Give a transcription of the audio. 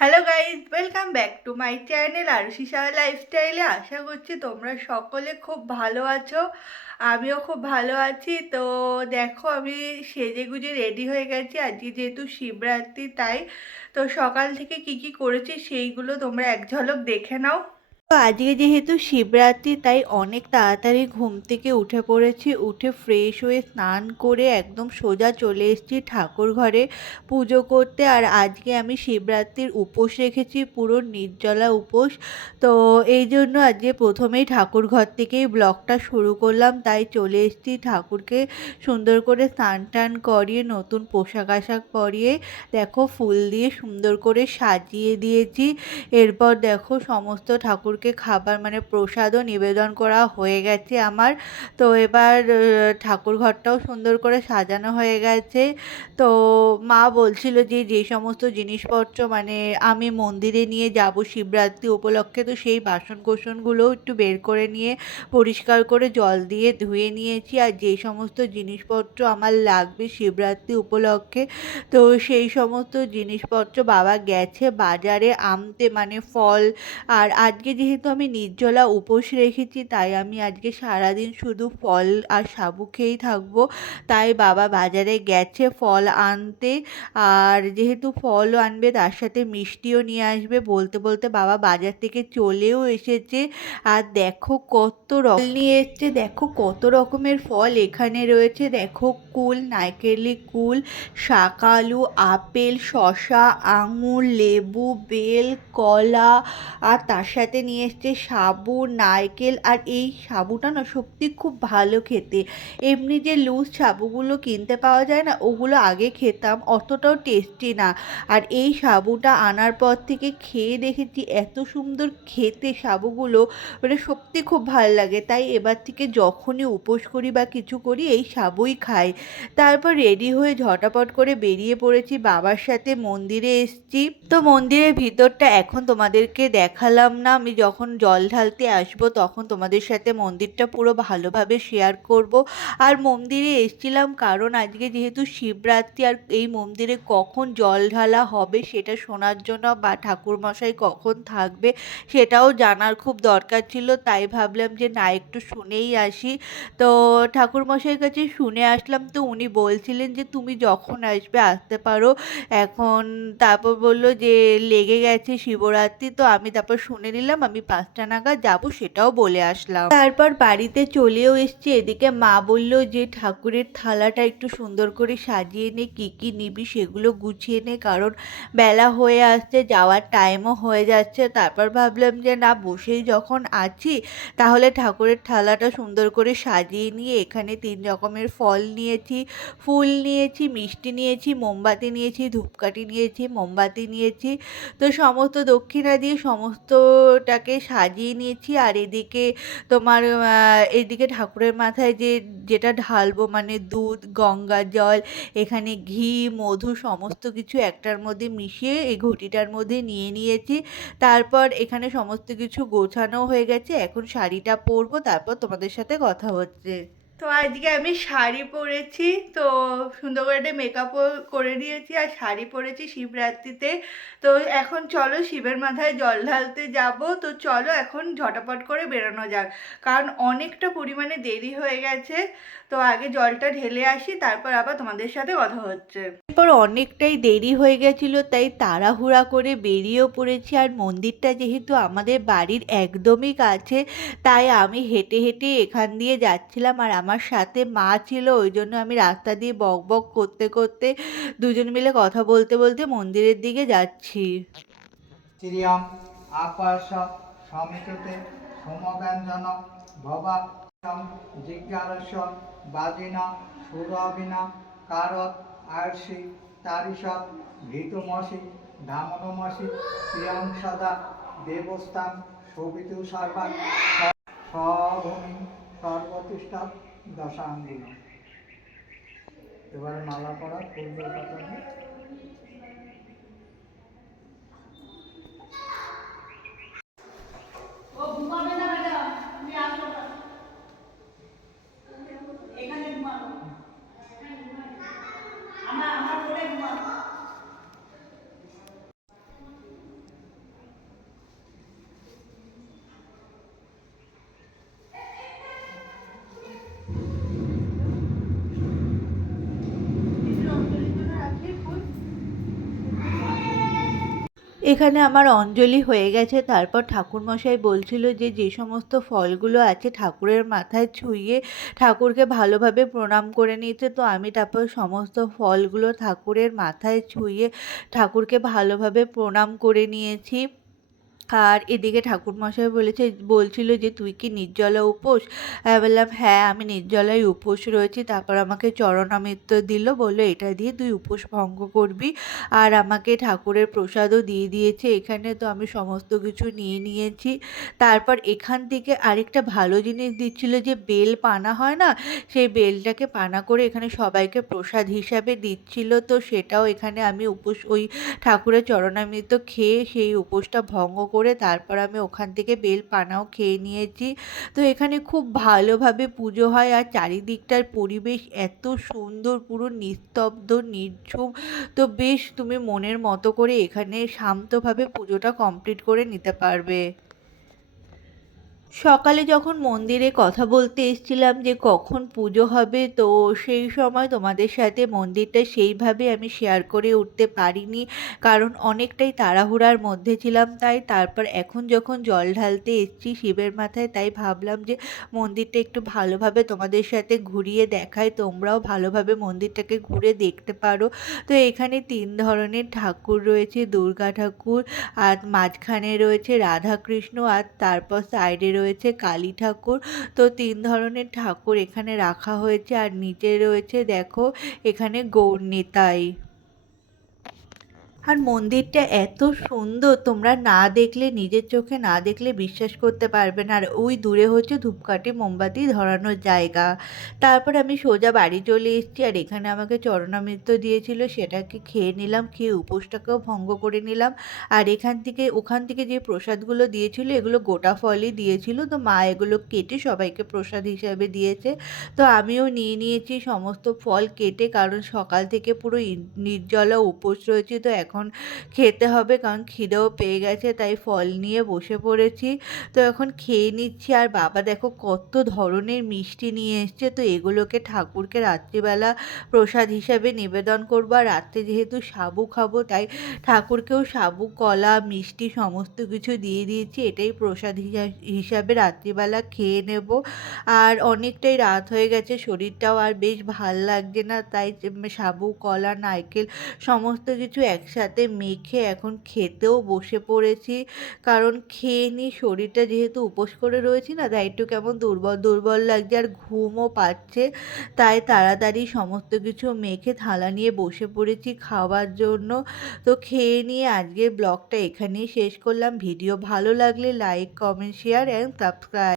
Hello guys welcome back to my channel আর শিশা লাইফস্টাইলে আশা করছি তোমরা সকলে খুব ভালো আছো। আমিও খুব ভালো আছি। তো দেখো, আমি সেজে গুজে রেডি হয়ে গেছি। আজকে যেহেতু শিবরাত্রি, তাই তো সকাল থেকে কি কি করেছি, সেইগুলো তোমরা এক ঝলক দেখে নাও। তো আজকে যেহেতু শিবরাত্রি, তাই অনেক তাড়াতাড়ি ঘুম থেকে উঠে পড়েছি। উঠে ফ্রেশ হয়ে স্নান করে একদম সোজা চলে এসেছি ঠাকুর ঘরে পুজো করতে। আর আজকে আমি শিবরাত্রির উপোস রেখেছি, পুরো নির্জলা উপোস। তো এই জন্য আজকে প্রথমেই ঠাকুর ঘর থেকেই ব্লগটা শুরু করলাম। তাই চলে এসেছি ঠাকুরকে সুন্দর করে স্নান টান করিয়ে, নতুন পোশাক আশাক পরিয়ে, দেখো ফুল দিয়ে সুন্দর করে সাজিয়ে দিয়েছি। এরপর দেখো সমস্ত ঠাকুরকে খাবার মানে প্রসাদও নিবেদন করা হয়ে গেছে আমার। তো এবার ঠাকুর ঘরটাও সুন্দর করে সাজানো হয়ে গেছে। তো মা বলছিল যে যে সমস্ত জিনিসপত্র মানে আমি মন্দিরে নিয়ে যাব শিবরাত্রি উপলক্ষে, তো সেই বাসন কোসনগুলোও একটু বের করে নিয়ে, পরিষ্কার করে জল দিয়ে ধুয়ে নিয়েছি। আর যে সমস্ত জিনিসপত্র আমার লাগবে শিবরাত্রি উপলক্ষে, তো সেই সমস্ত জিনিসপত্র বাবা গেছে বাজারে আনতে মানে ফল। আর আজকে যেহেতু আমি নির্জলা উপোস রেখেছি, তাই আমি আজকে সারাদিন শুধু ফল আর সাবু খেয়েই থাকব। তাই বাবা বাজারে গেছে ফল আনতে, আর যেহেতু ফলও আনবে, তার সাথে মিষ্টিও নিয়ে আসবে। বলতে বলতে বাবা বাজার থেকে চলেও এসেছে, আর দেখো কত রকম নিয়ে এসছে, দেখো কত রকমের ফল এখানে রয়েছে। দেখো কুল নারকেলি কুল শাকালু আপেল, শসা, আঙুর, লেবু, বেল, কলা, আর তার সাথে নিয়ে এসছে সাবু, নারকেল আর এই সাবুটা না সত্যি খুব ভালো খেতে। এমনি যে লুজ সাবুগুলো কিনতে পাওয়া যায় না, ওগুলো আগে খেতাম, অতটাও টেস্টি না। আর এই সাবুটা আনার পর থেকে খেয়ে দেখেছি, এত সুন্দর খেতে সাবুগুলো মানে সত্যি খুব ভালো লাগে। তাই এবার থেকে যখনই উপোস করি বা কিছু করি, এই সাবুই খাই। তারপর রেডি হয়ে ঝটাপট করে বেরিয়ে পড়েছি, বাবার সাথে মন্দিরে এসছি। তো মন্দিরের ভিতরটা এখন তোমাদেরকে দেখালাম না, আমি যখন জল ঢালতে আসব, তখন তোমাদের সাথে মন্দিরটা পুরো ভালোভাবে শেয়ার করব। আর মন্দিরে এসছিলাম কারণ আজকে যেহেতু শিবরাত্রি, আর এই মন্দিরে কখন জল ঢালা হবে সেটা শোনার জন্য বা ঠাকুরমশাই কখন থাকবে সেটাও জানার খুব দরকার ছিল, তাই ভাবলাম যে না, একটু শুনেই আসি। তো ঠাকুরমশাইয়ের কাছে শুনে আসলাম, তো উনি বলছিলেন যে তুমি যখন আসবে আসতে পারো। এখন তারপর বলল যে লেগে গেছে শিবরাত্রি, তো আমি তারপর শুনে নিলাম আমি পাঁচটা নাগাদ যাব সেটাও বলে আসলাম। তারপর বাড়িতে চলেও এসছি, এদিকে মা বলল যে ঠাকুরের থালাটা একটু সুন্দর করে সাজিয়ে নে, কি কি নিবি সেগুলো গুছিয়ে নে, কারণ বেলা হয়ে আসছে, যাওয়ার টাইমও হয়ে যাচ্ছে। তারপর ভাবলাম যে না, বসেই যখন আছি, তাহলে ঠাকুরের থালাটা সুন্দর করে সাজিয়ে নিয়ে এখানে তিন রকমের ফল নিয়েছি, ফুল নিয়েছি, মিষ্টি নিয়েছি, মোমবাতি নিয়েছি, ধূপকাঠি নিয়েছি, মোমবাতি নিয়েছি। তো সমস্ত দক্ষিণা দিয়ে সমস্তটাকে সাজিয়ে নিয়েছি আর এদিকে তোমার এদিকে ঠাকুরের মাথায় যে, যেটা ঢালবো মানে দুধ, গঙ্গা জল, এখানে ঘি, মধু সমস্ত কিছু একটার মধ্যে মিশিয়ে এই ঘটিটার মধ্যে নিয়ে নিয়েছি। তারপর এখানে সমস্ত কিছু গোছানো হয়ে গেছে। এখন শাড়িটা পরবো, তারপর তোমাদের সাথে কথা হচ্ছে। তো আজকে আমি শাড়ি পরেছি, তো সুন্দর করে একটা মেকআপও করে নিয়েছি আর শাড়ি পরেছি শিবরাত্রিতে। তো এখন চলো শিবের মাথায় জল ঢালতে যাব, তো চলো এখন ঝটাপট করে বেরোনো যাক। কারণ অনেকটা পরিমাণে দেরি হয়ে গেছে, তো আগে জলটা ঢেলে আসি, তারপর আবার তোমাদের সাথে কথা হচ্ছে। এরপর অনেকটাই দেরি হয়ে গেছিল, তাই তাড়াহুড়া করে বেরিয়েও পড়েছি। আর মন্দিরটা যেহেতু আমাদের বাড়ির একদমই কাছে, তাই আমি হেঁটে হেঁটে এখান দিয়ে যাচ্ছিলাম। আর আমার সাথে মা ছিল, ওই জন্য আমি রাস্তা দিয়ে বক বক করতে করতে দুজন মিলে কথা বলতে বলতে মন্দিরের দিকে যাচ্ছি। কারত আয়সি তারিষৎ ভীতুমসি ধামনমসি প্রিয়ং সদা, দেবস্থান শোভিতু সর্বা স্বভূমি সর্বতিষ্ঠা দশাঙ্গুল এবারে মালা পড়া ফুল দিয়ে পাঠানো এখানে আমার অঞ্জলি হয়ে গেছে। তারপর ঠাকুরমশাই বলছিল যে যে সমস্ত ফলগুলো আছে ঠাকুরের মাথায় ছুঁয়ে ঠাকুরকে ভালোভাবে প্রণাম করে নিতে তো আমি তারপর সমস্ত ফলগুলো ঠাকুরের মাথায় ছুঁয়ে ঠাকুরকে ভালোভাবে প্রণাম করে নিয়েছি। আর এদিকে ঠাকুরমশাই বলেছে, বলছিল যে, তুই কি নির্জলা উপোস? আমি বললাম হ্যাঁ আমি নির্জলায় উপোস রয়েছি। তারপর আমাকে চরণামৃত দিল, বলল, এটা দিয়ে তুই উপোস ভঙ্গ করবি। আর আমাকে ঠাকুরের প্রসাদও দিয়ে দিয়েছে। এখানে তো আমি সমস্ত কিছু নিয়ে নিয়েছি। তারপর এখান থেকে আরেকটা ভালো জিনিস দিচ্ছিল যে, বেল পানা হয় না? সেই বেলটাকে পানা করে এখানে সবাইকে প্রসাদ হিসাবে দিচ্ছিল। তো সেটাও এখানে আমি উপোস, ওই ঠাকুরের চরণামৃত খেয়ে সেই উপোসটা ভঙ্গ করে তারপর আমি ওখান থেকে বেল পানাও খেয়ে নিয়েছি। তো এখানে খুব ভালোভাবে পুজো হয় আর চারিদিকটার পরিবেশ এত সুন্দর, পুরো নিস্তব্ধ, নির্ঝুম। তো বেশ তুমি মনের মতো করে এখানে শান্তভাবে পুজোটা কমপ্লিট করে নিতে পারবে। সকালে যখন মন্দিরে কথা বলতে এসেছিলাম যে কখন পুজো হবে, তো সেই সময় তোমাদের সাথে মন্দিরটা সেইভাবে আমি শেয়ার করে উঠতে পারিনি। কারণ অনেকটাই তাড়াহুড়ার মধ্যে ছিলাম, তাই তারপর এখন যখন জল ঢালতে এসেছি শিবের মাথায়, তাই ভাবলাম যে মন্দিরটা একটু ভালোভাবে তোমাদের সাথে ঘুরিয়ে দেখায় তোমরাও ভালোভাবে মন্দিরটাকে ঘুরে দেখতে পারো। তো এখানে তিন ধরনের ঠাকুর রয়েছে, দুর্গা ঠাকুর, আর মাঝখানে রয়েছে রাধাকৃষ্ণ, আর তারপর সাইডে রয়েছে কালী ঠাকুর। তো তিন ধরনের ঠাকুর এখানে রাখা হয়েছে। আর নিচে রয়েছে, দেখো, এখানে গৌর নিতাই। আর মন্দিরটা এত সুন্দর, তোমরা না দেখলে, নিজের চোখে না দেখলে বিশ্বাস করতে পারবে না। আর ওই দূরে হচ্ছে ধূপকাঠি, মোমবাতি ধরানোর জায়গা। তারপর আমি সোজা বাড়ি চলে এসেছি আর এখানে আমাকে চরণামৃত দিয়েছিল, সেটাকে খেয়ে নিলাম, খেয়ে উপোসটাকেও ভঙ্গ করে নিলাম। আর এখান থেকে, ওখান থেকে যে প্রসাদগুলো দিয়েছিল, এগুলো গোটা ফলই দিয়েছিল। তো মা এগুলো কেটে সবাইকে প্রসাদ হিসাবে দিয়েছে। তো আমিও নিয়ে নিয়েছি, সমস্ত ফল কেটে, কারণ সকাল থেকে পুরো নির্জলা উপোস রয়েছে। তো এখন খেতে হবে কারণ খিদেও পেয়ে গেছে, তাই ফল নিয়ে বসে পড়েছি। তো এখন খেয়ে নিচ্ছি। আর বাবা দেখো কত ধরনের মিষ্টি নিয়ে এসছে। তো এগুলোকে ঠাকুরকে রাত্রিবেলা প্রসাদ হিসাবে নিবেদন করব। আর রাত্রে যেহেতু সাবু খাব, তাই ঠাকুরকেও সাবু কলা, মিষ্টি সমস্ত কিছু দিয়ে দিয়েছি। এটাই প্রসাদ হিসা- হিসাবে রাত্রিবেলা খেয়ে নেব। আর অনেকটাই রাত হয়ে গেছে, শরীরটাও আর বেশ ভালো লাগছে না। তাই সাবু কলা, নারকেল সমস্ত কিছু একসাথে মেখে এখন খেতেও বসে পড়েছি। কারণ খেয়ে নিই শরীরটা যেহেতু উপোস করে রয়েছি না, তাই একটু কেমন দুর্বল দুর্বল লাগছে আর ঘুমও পাচ্ছে। তাই তাড়াতাড়ি সমস্ত কিছু মেখে থালা নিয়ে বসে পড়েছি খাওয়ার জন্য। তো খেয়ে নিয়ে আজকের ব্লগটা এখানেই শেষ করলাম। ভিডিও ভালো লাগলে like, comment share and subscribe